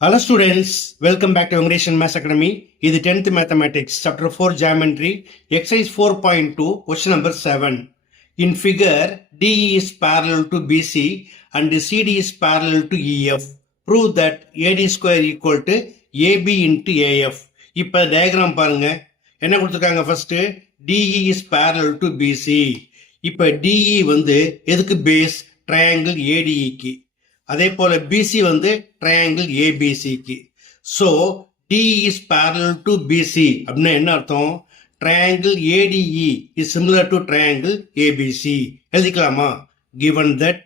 Hello students, welcome back to English and Maths Academy. This is 10th Mathematics, Chapter 4 Geometry, Exercise 4.2, Question number 7. In figure, DE is parallel to BC and CD is parallel to EF. Prove that AD square equal to AB into AF. இப்போ diagram பாருங்க. என்ன கொடுத்திருக்காங்க first? DE is parallel to BC. இப்போ DE வந்து எதுக்கு base? Triangle ADEக்கு. அதே போல BC வந்து ட்ரையாங்கிள் ஏபிசிக்கு. So D is parallel to BC அப்படின்னா என்ன அர்த்தம்? Triangle ADE is similar to triangle ABC. எழுதிக்கலாமா? given that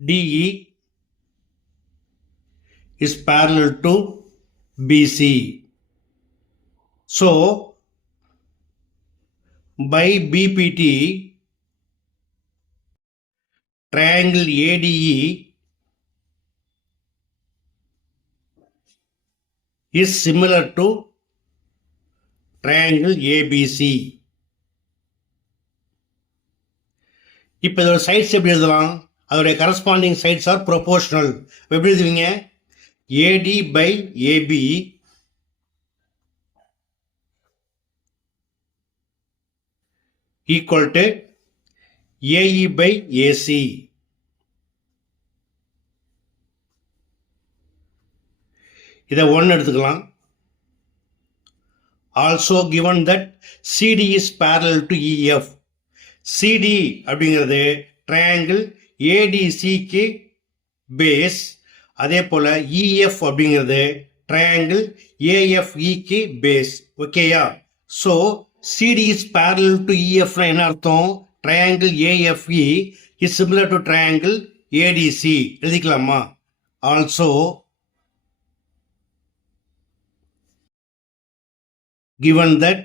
DE is parallel to BC. So by BPT, triangle ADE is similar to triangle ABC. இப்போ இதோட சைட்ஸ் எப்படி எழுதலாம்? அதோடைய கரஸ்பாண்டிங் சைட்ஸ் ஆர் ப்ரொபோர்ஷனல். எப்படி எழுதுவீங்க? AD by AB equal to AE by AC. இதை 1 எடுத்துக்கலாம். Also given that CD is parallel to EF. CD அப்படிங்கிறது triangle ADCக்கு பேஸ். அதே போல EF அப்படிங்கிறது triangle AFEக்கு பேஸ். ஓகேயா? So CD is parallel to EF என்ன அர்த்தம்? triangle AFE is similar to triangle ADC. எழுதிக்கலாமா? Also given that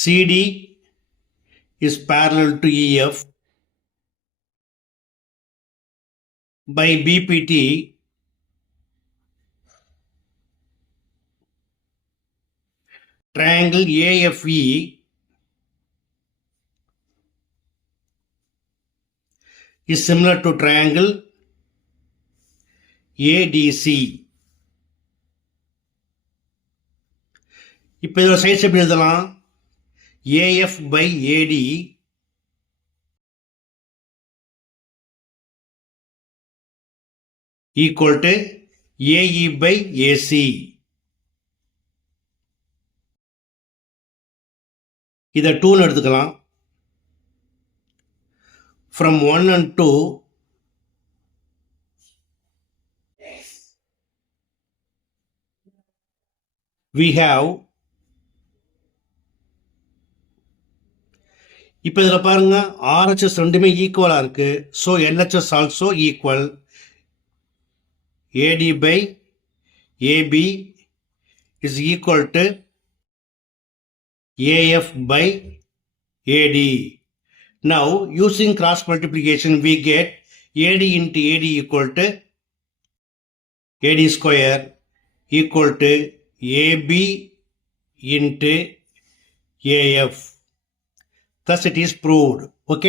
CD is parallel to EF by BPT, triangle AFE is similar to triangle ADC. இப்போ இதோட சைட்ஸ் எப்படி எழுதலாம்? AF by AD equal to AE by AC. இதை 2 எடுத்துக்கலாம். From 1 and 2 we have. இப்போ இதில் பாருங்க, RHS ரெண்டுமே ஈக்குவலாக இருக்கு. So LHS also equal. AD by AB is equal to AF by AD. Now using cross multiplication we get AD into AD equal to AD square equal to AB into AF. Thus it is proved.